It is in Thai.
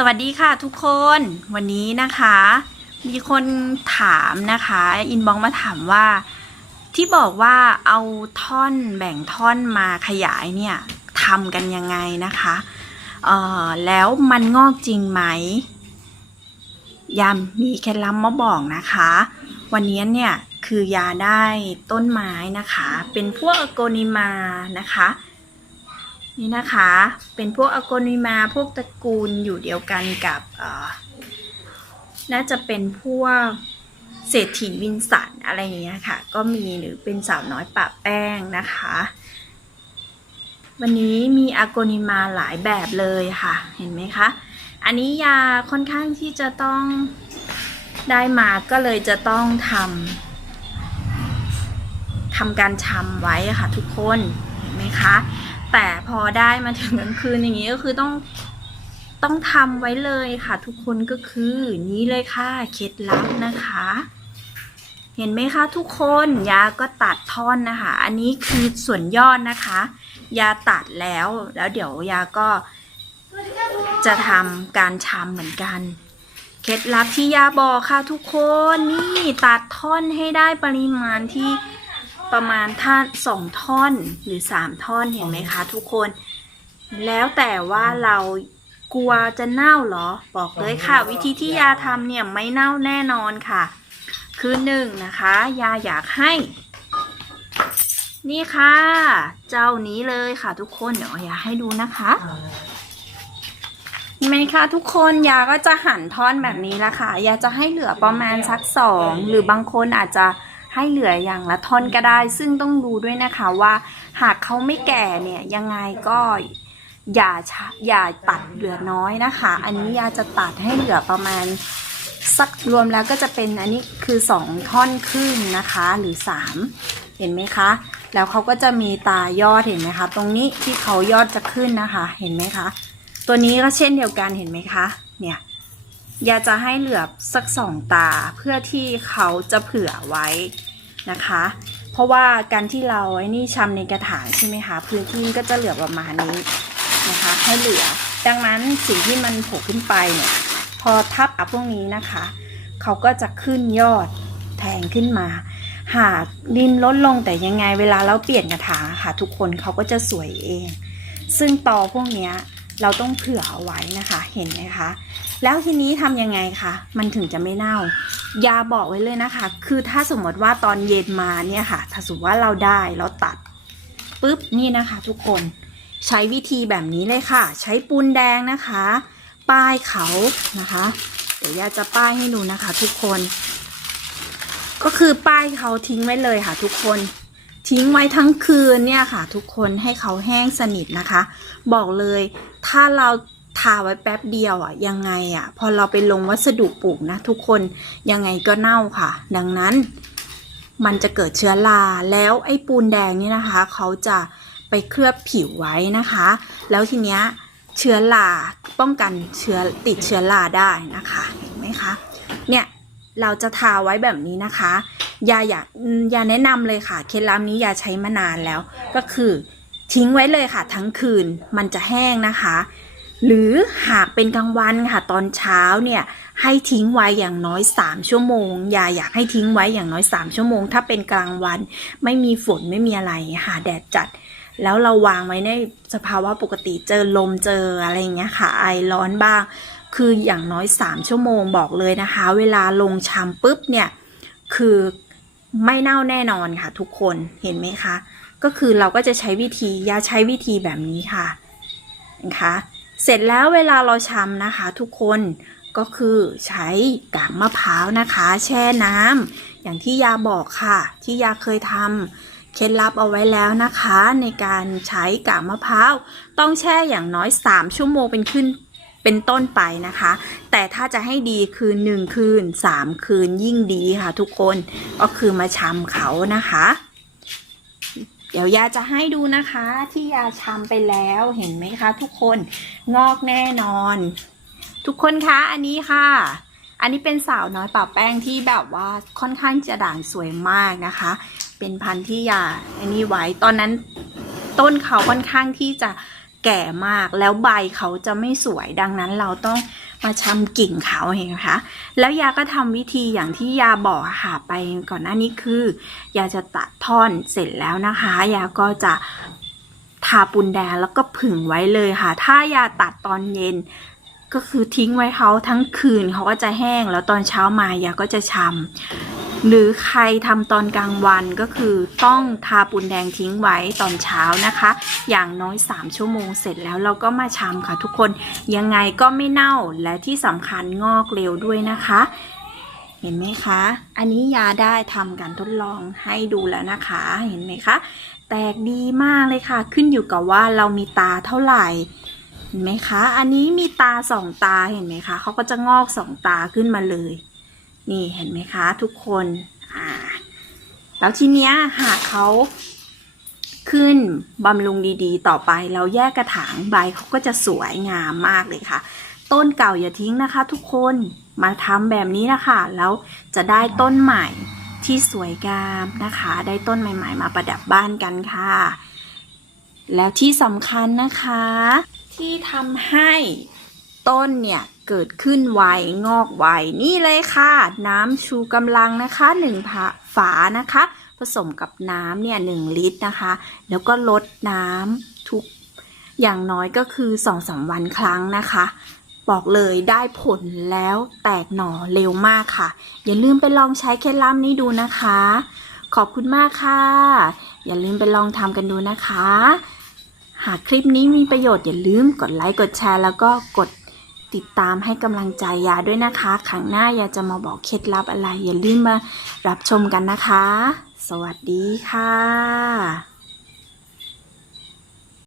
สวัสดีค่ะทุกคนวันนี้นะคะ มีคนถามนะคะอินบ็อกมาถามว่า ที่บอกว่าเอาท่อนแบ่งท่อนมาขยายเนี่ยทำกันยังไงนะคะเอ่อแล้วมันงอกจริงไหมยามมีเคล็ดลับมาบอกนะคะ วันนี้เนี่ยคือยาได้ต้นไม้นะคะ เป็นพวกอโกนิมานะคะ นี่นะคะ เป็นพวกอโกนิมาพวกตระกูลอยู่เดียวกันกับน่าจะเป็นพวกเศรษฐีวินสันอะไรอย่างเงี้ยค่ะ ก็มีหรือเป็นสาวน้อยปะแป้งนะคะ วันนี้มีอโกนิมาหลายแบบเลยค่ะ เห็นไหมคะ อันนี้ยาค่อนข้างที่จะต้องได้มาก็เลยจะต้องทำทำการชำไว้ค่ะทุกคน เห็นไหมคะ แต่พอได้มาถึงกลางคืนอย่างนี้ก็คือต้องต้องทำไว้เลยค่ะ ทุกคนก็คือนี้เลยค่ะเคล็ดลับนะคะ เห็นไหมคะทุกคนยาก็ตัดท่อนนะคะ อันนี้คือส่วนยอดนะคะ ยาตัดแล้วแล้วเดี๋ยวยาก็จะทำการชำเหมือนกัน เคล็ดลับที่ยาบอกค่ะทุกคนนี่ตัดท่อนให้ได้ปริมาณที่ ประมาณท่าสองท่อนหรือสามท่อนเห็นไหมคะทุกคน แล้วแต่ว่าเรากลัวจะเน่าเหรอ บอกเลยค่ะ วิธีที่ยาทำเนี่ยไม่เน่าแน่นอนค่ะ คือหนึ่งนะคะ ยาอยากให้ นี่ค่ะ เจ้านี้เลยค่ะทุกคนเดี๋ยวอยากให้ดูนะคะเห็นไหมคะทุกคนยาก็จะหั่นท่อนแบบนี้ละค่ะ ยาจะให้เหลือประมาณสักสองหรือบางคนอาจจะ ให้เหลืออย่างละท่อนก็ได้ ซึ่งต้องดูด้วยนะคะว่า หากเขาไม่แก่เนี่ยยังไงก็อย่าชะอย่าตัดเหลือน้อยนะคะ อันนี้ยาจะตัดให้เหลือประมาณสักรวมแล้วก็จะเป็นอันนี้คือสองท่อนครึ่งนะคะหรือสามเห็นไหมคะ แล้วเขาก็จะมีตายอดเห็นไหมคะ ตรงนี้ที่เขายอดจะขึ้นนะคะ เห็นไหมคะ ตัวนี้ก็เช่นเดียวกันเห็นไหมคะ เนี่ยอยากจะให้เหลือสักสองตาเพื่อที่เขาจะเผื่อไว้ นะคะ เพราะว่าการที่เราไอ้นี่ชำในกระถางใช่ไหมคะ พื้นที่ก็จะเหลือประมาณนี้นะคะ ให้เหลือ ดังนั้นสิ่งที่มันโผล่ขึ้นไปเนี่ยพอทับอับพวกนี้นะคะ เขาก็จะขึ้นยอดแทงขึ้นมา หากดินลดลงแต่ยังไงเวลาเราเปลี่ยนกระถางค่ะ ทุกคนเขาก็จะสวยเอง ซึ่งตอพวกเนี้ย เราต้องเผื่อเอาไว้นะคะเห็นไหมคะแล้วทีนี้ทำยังไงคะมันถึงจะไม่เน่า ยาบอกไว้เลยนะคะ คือถ้าสมมติว่าตอนเย็นมาเนี่ยค่ะ ถ้าสมมติว่าเราได้เราตัดปุ๊บนี่นะคะ ทุกคนใช้วิธีแบบนี้เลยค่ะ ใช้ปูนแดงนะคะ ป้ายเขานะคะ เดี๋ยวยาจะป้ายให้ดูนะคะ ทุกคน ก็คือป้ายเขาทิ้งไว้เลยค่ะ ทุกคน ทิ้งไว้ทั้งคืนเนี่ยค่ะ ทุกคนให้เขาแห้งสนิทนะคะ บอกเลยถ้าเราทาไว้แป๊บเดียวอะยังไงอะ พอเราไปลงวัสดุปลูกนะ ทุกคนยังไงก็เน่าค่ะ ดังนั้น มันจะเกิดเชื้อราแล้วไอ้ปูนแดงนี่นะคะ เขาจะไปเคลือบผิวไว้นะคะ แล้วทีเนี้ยเชื้อราป้องกันเชื้อติดเชื้อราได้นะคะเห็นไหมคะเนี่ยเราจะทาไว้แบบนี้นะคะ ยาอยากยาแนะนำเลยค่ะเคล็ดลับนี้ยาใช้มานานแล้ว ก็คือทิ้งไว้เลยค่ะ ทั้งคืนมันจะแห้งนะคะ หรือหากเป็นกลางวันค่ะตอนเช้าเนี่ยให้ทิ้งไว้อย่างน้อย 3 ชั่วโมงยาอยากให้ทิ้งไว้อย่างน้อย 3 ชั่วโมง ถ้าเป็นกลางวัน ไม่มีฝนไม่มีอะไรค่ะแดดจัด แล้วเราวางไว้ในสภาวะปกติเจอลมเจออะไรอย่างเงี้ยค่ะ ไอร้อนบ้าง คืออย่างน้อย 3 ชั่วโมงบอกเลยนะคะ เวลาลงชามปุ๊บเนี่ยคือ ไม่เน่าแน่นอนค่ะ ทุกคนเห็นไหมคะ ก็คือเราก็จะใช้วิธียาใช้วิธีแบบนี้ค่ะนะคะเสร็จแล้วเวลาเราชำนะคะ ทุกคนก็คือใช้กากมะพร้าวนะคะ แช่น้ำอย่างที่ยาบอกค่ะ ที่ยาเคยทำเคล็ดลับเอาไว้แล้วนะคะ ในการใช้กากมะพร้าวต้องแช่อย่างน้อย 3 ชั่วโมงเป็นขึ้น เป็นต้นไปนะคะ แต่ถ้าจะให้ดีคือ1คืน3 คืนยิ่งดีค่ะทุกคนก็คือมาชำเขานะคะ เดี๋ยวยาจะให้ดูนะคะที่ยาชำไปแล้วเห็นไหมคะ ทุกคนงอกแน่นอน ทุกคนคะอันนี้ค่ะอันนี้เป็นสาวน้อยป่าแป้งที่แบบว่าค่อนข้างจะด่างสวยมากนะคะ เป็นพันธุ์ที่ยาอันนี้ไว้ตอนนั้นต้นเขาค่อนข้างที่จะ แก่มาก แล้วใบเขาจะไม่สวยดังนั้นเราต้องมาชำกิ่งเขาเห็นไหมคะ แล้วยาก็ทำวิธีอย่างที่ยาบอกค่ะไปก่อนหน้านี้คือยาจะตัดท่อนเสร็จแล้วนะคะ ยาก็จะทาปูนแดงแล้วก็ผึ่งไว้เลยค่ะ ถ้ายาตัดตอนเย็นก็คือทิ้งไว้เขาทั้งคืนเขาก็จะแห้งแล้วตอนเช้ามายาก็จะชำ หรือใครทำตอนกลางวันก็คือต้องทาปูนแดงทิ้งไว้ตอนเช้านะคะ อย่างน้อย 3 ชั่วโมงเสร็จแล้วเราก็มาชำค่ะทุกคนยังไงก็ไม่เน่าและที่สำคัญงอกเร็วด้วยนะคะ เห็นไหมคะ อันนี้ยาได้ทำการทดลองให้ดูแล้วนะคะ เห็นไหมคะ แตกดีมากเลยค่ะ ขึ้นอยู่กับว่าเรามีตาเท่าไหร่เห็นไหมคะ อันนี้มีตาสองตาเห็นไหมคะเขาก็จะงอกสองตาขึ้นมาเลย นี่เห็นไหมคะทุกคนอ่าแล้วทีเนี้ยหากเขาขึ้นบำรุงดีๆ ต่อไปเราแยกกระถางใบเขาก็จะสวยงามมากเลยค่ะ ต้นเก่าอย่าทิ้งนะคะ ทุกคนมาทำแบบนี้นะคะแล้วจะได้ต้นใหม่ที่สวยงามนะคะ ได้ต้นใหม่ ๆ มาประดับบ้านกันค่ะ แล้วที่สำคัญนะคะ ที่ทำให้ต้นเนี่ย เกิดขึ้นไวงอกไวนี่เลยค่ะ น้ำชูกำลังนะคะหนึ่งฝานะคะ ผสมกับน้ำเนี่ยหนึ่งลิตรนะคะ แล้วก็ลดน้ำทุกอย่างน้อยก็คือสองสามวันครั้งนะคะ บอกเลยได้ผลแล้วแตกหน่อเร็วมากค่ะ อย่าลืมไปลองใช้เคล็ดลับนี้ดูนะคะ ขอบคุณมากค่ะ อย่าลืมไปลองทำกันดูนะคะ หากคลิปนี้มีประโยชน์อย่าลืมกดไลค์กดแชร์แล้วก็กด ติดตามให้กำลังใจยาด้วยนะคะครั้งหน้ายาจะมาบอกเคล็ดลับอะไรอย่าลืมมารับชมกันนะคะ สวัสดีค่ะ